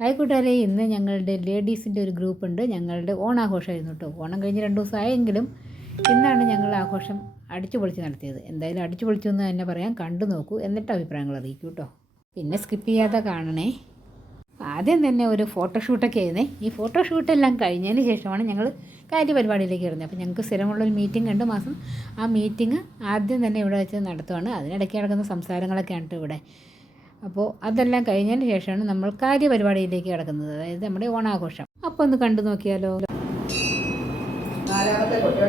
Hi കൂട്ടുകാരെ ഇന്ന് ഞങ്ങളുടെ ലേഡീസിന്റെ ഒരു ഗ്രൂപ്പ് ഉണ്ട് ഞങ്ങളുടെ ഓണാഘോഷമായിരുന്നു കേട്ടോ. ഓണം കഴിഞ്ഞ് രണ്ട് ദിവസമായെങ്കിലും ഇന്നാണ് ഞങ്ങൾ ആഘോഷം അടിച്ചു പൊളിച്ച് നടത്തിയത്. എന്തായാലും അടിച്ചു പൊളിച്ചു എന്ന് തന്നെ പറയാം. കണ്ടു നോക്കൂ എന്നിട്ട് അഭിപ്രായങ്ങൾ അറിയിക്കൂ കേട്ടോ. പിന്നെ സ്കിപ്പ് ചെയ്യാതെ കാണണേ. ആദ്യം തന്നെ ഒരു ഫോട്ടോഷൂട്ടൊക്കെ ആയിരുന്നേ. ഈ ഫോട്ടോഷൂട്ടെല്ലാം കഴിഞ്ഞതിന് ശേഷമാണ് ഞങ്ങൾ കാര്യപരിപാടിയിലേക്ക് വരുന്നത് അപ്പോൾ ഞങ്ങൾക്ക് സ്ഥിരമുള്ളൊരു മീറ്റിംഗ് രണ്ട് മാസം. ആ മീറ്റിംഗ് ആദ്യം തന്നെ ഇവിടെ വെച്ച് നടത്തുവാണ്. അതിനിടയ്ക്ക് നടക്കുന്ന സംസാരങ്ങളൊക്കെയാണ് ഇവിടെ. അപ്പോൾ അതെല്ലാം കഴിഞ്ഞതിന് ശേഷമാണ് നമ്മൾ കാര്യപരിപാടിയിലേക്ക് കിടക്കുന്നത്. അതായത് നമ്മുടെ ഓണാഘോഷം. അപ്പോൾ ഒന്ന് കണ്ടു നോക്കിയാലോ? നാലാമത്തെ കുട്ടി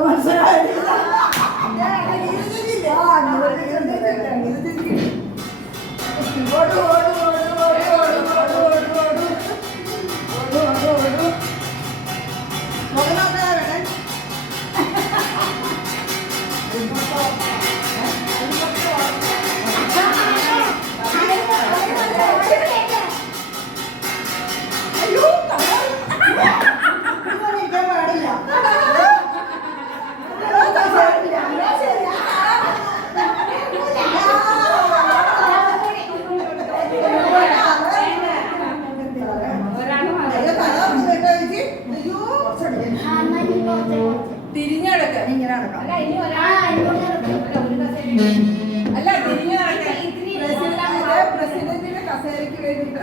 അവർക്ക് മനസ്സിലായില്ല. ഇങ്ങോട്ട് പോകണം തിരിഞ്ഞടക്ക് ഇങ്ങനെ നടക്കാം അല്ല തിരിഞ്ഞു നടക്കാൻ പ്രസിഡന്റിന്റെ കസേരയ്ക്ക് വേണ്ടിട്ട്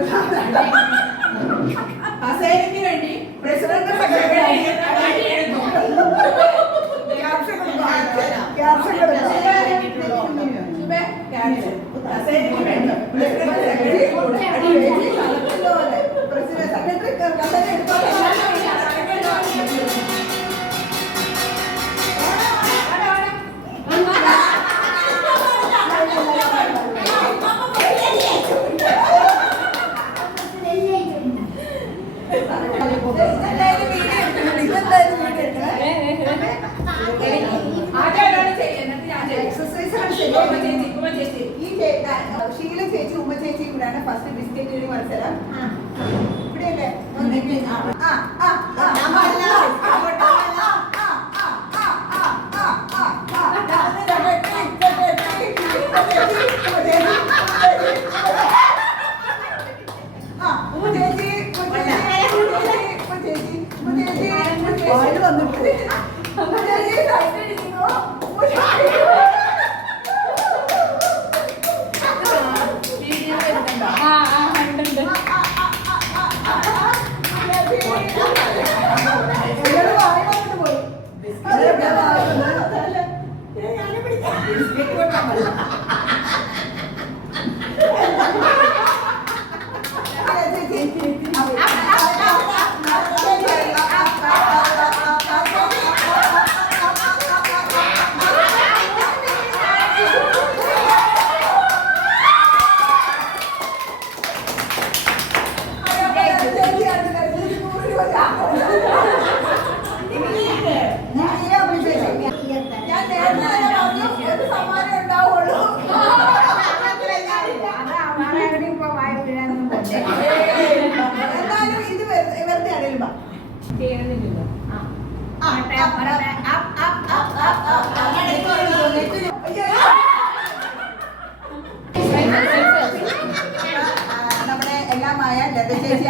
കസേരയ്ക്ക് വേണ്ടി പ്രസിഡന്റ് കസേരയ്ക്ക് വേണ്ടി പ്രസിഡന്റ് സെക്രട്ടറി കസേര എടുത്തോ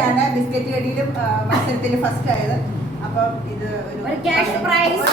ആണ് ബിസ്ക്കറ്റ് കടിയിലും മത്സരത്തിൽ ഫസ്റ്റ് ആയത്. അപ്പം ഇത് ഒരു ക്യാഷ് പ്രൈസ്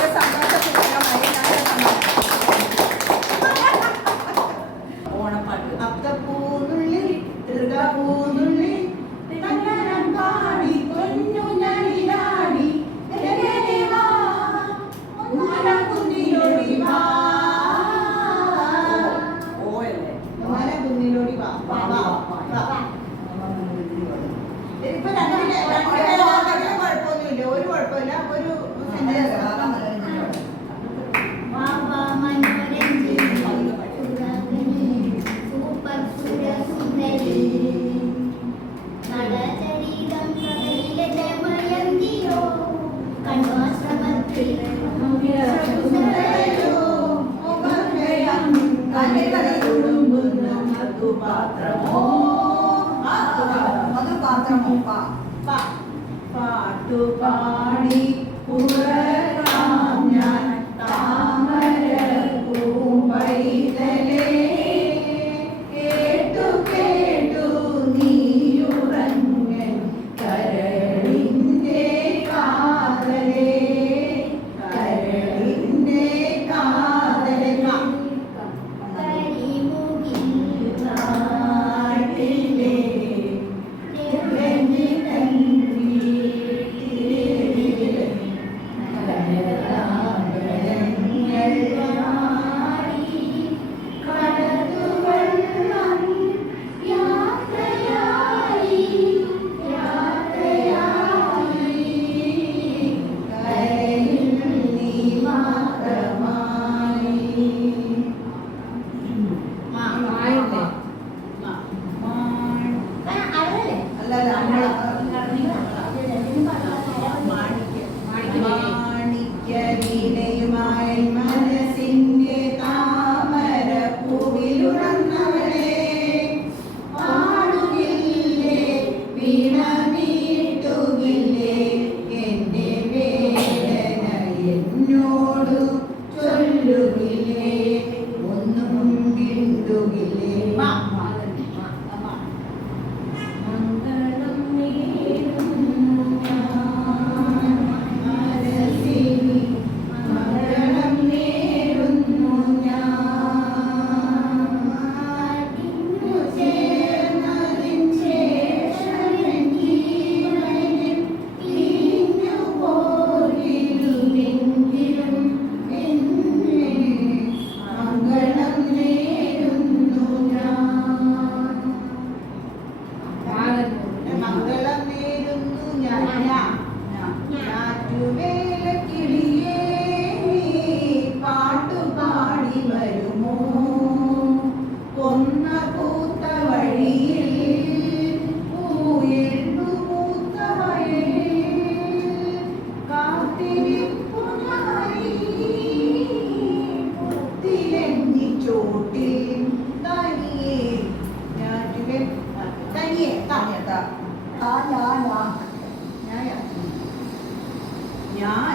పాత్రము మధు పాత్రము పాటు పాడి పుర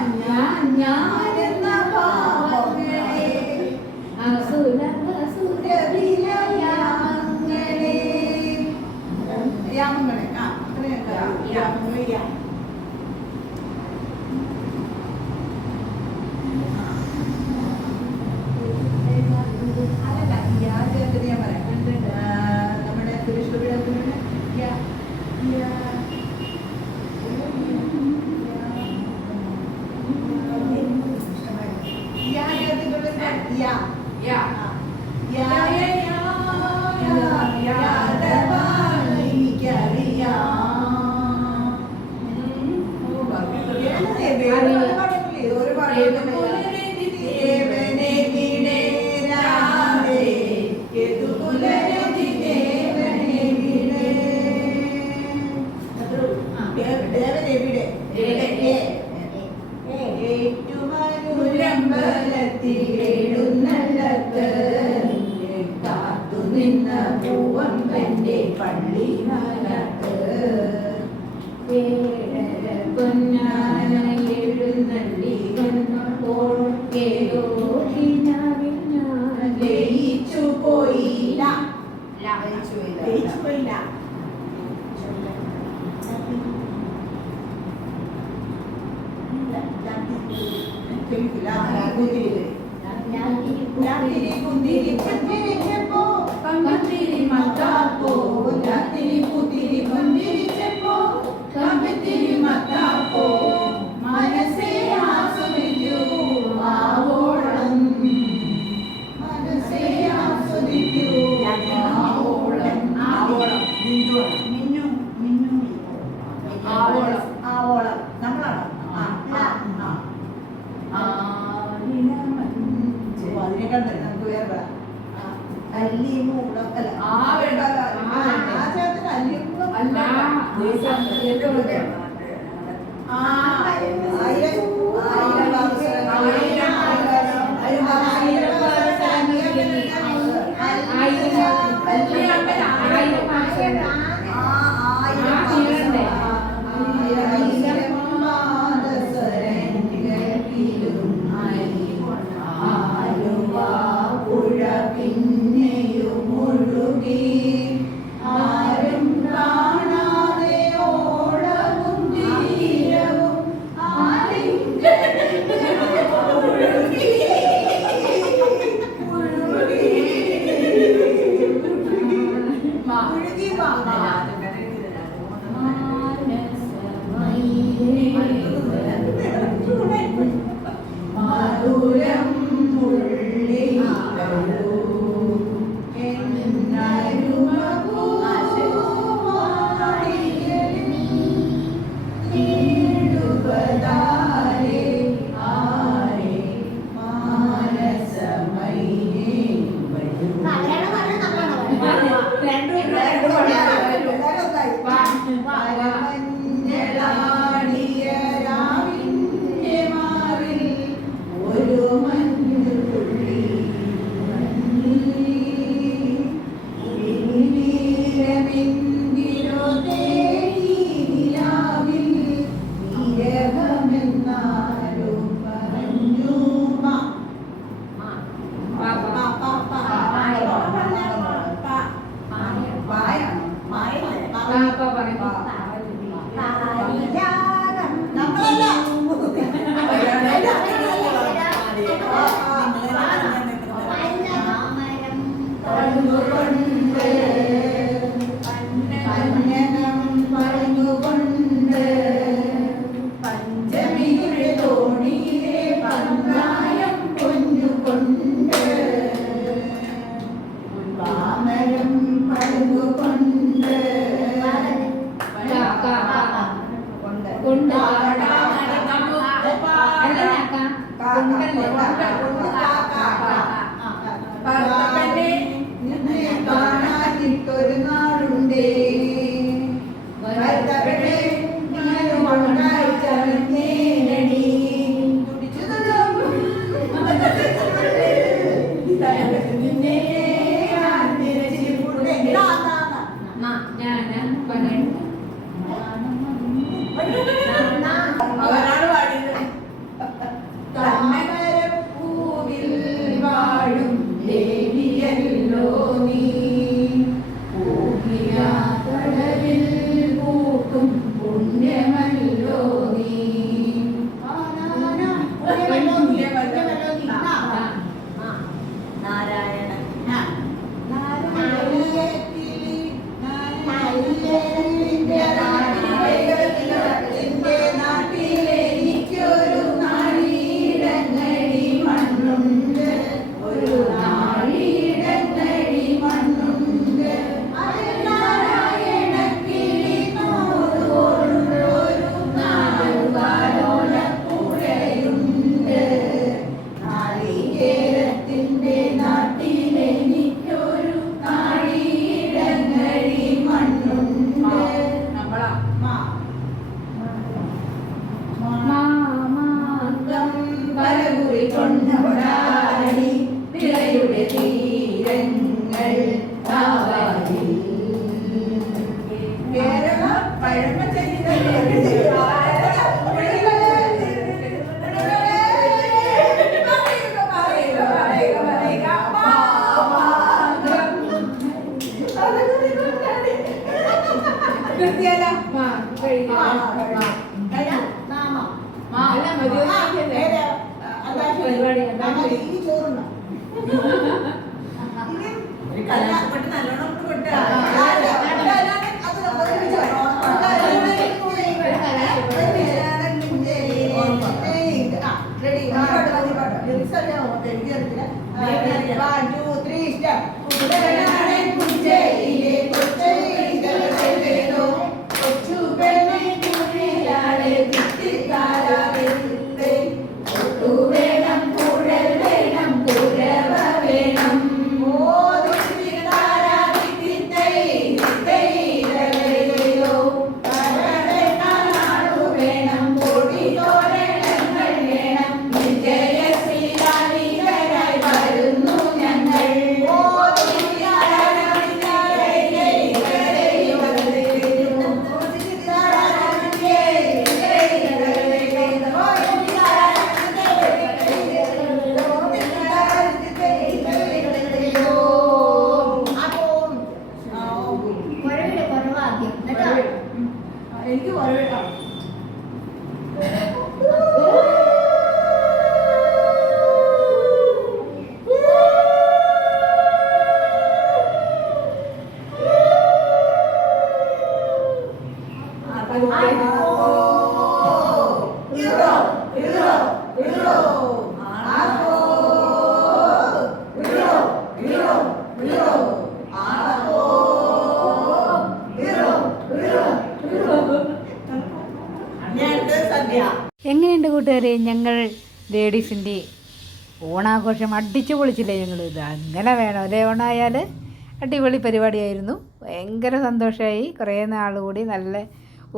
娘娘 പുത്തിരി പുലാ പുത്തിരി പുത്തിരി പുത്തിരി പുത്തിരി കണ്ടത് നമുക്ക് വേറെ ആയിരം വേണം കൂട്ടുകാരെ ഞങ്ങൾ ലേഡീസിന്റെ ഓണാഘോഷം അടിച്ചു പൊളിച്ചില്ലേ ഞങ്ങൾ? ഇത് അങ്ങനെ വേണം അല്ലേ ഓണായാൽ? അടിപൊളി പരിപാടിയായിരുന്നു. ഭയങ്കര സന്തോഷമായി. കുറേ നാൾ കൂടി നല്ല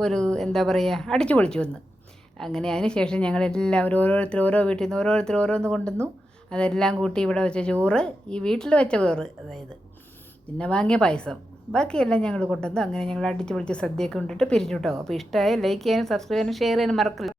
ഒരു എന്താ പറയുക അടിച്ചു പൊളിച്ചു വന്ന്. അങ്ങനെ അതിന് ശേഷം ഞങ്ങളെല്ലാവരും ഓരോരുത്തർ ഓരോ വീട്ടിൽ നിന്ന് ഓരോരുത്തർ ഓരോന്ന് കൊണ്ടുവന്നു. അതെല്ലാം കൂട്ടി ഇവിടെ വെച്ച ചോറ് ഈ വീട്ടിൽ വെച്ച ചോറ് അതായത് പിന്നെ വാങ്ങിയ പായസം. ബാക്കിയെല്ലാം ഞങ്ങൾ കൊണ്ടുവന്നു. അങ്ങനെ ഞങ്ങൾ അടിച്ചു പൊളിച്ച് സദ്യയൊക്കെ കൊണ്ടിട്ട് പിരിഞ്ഞു കേട്ടോ. അപ്പോൾ ഇഷ്ടമായി ലൈക്ക് ചെയ്യാനും സബ്സ്ക്രൈബ് ചെയ്യാനും ഷെയർ ചെയ്യാനും മറക്കില്ല.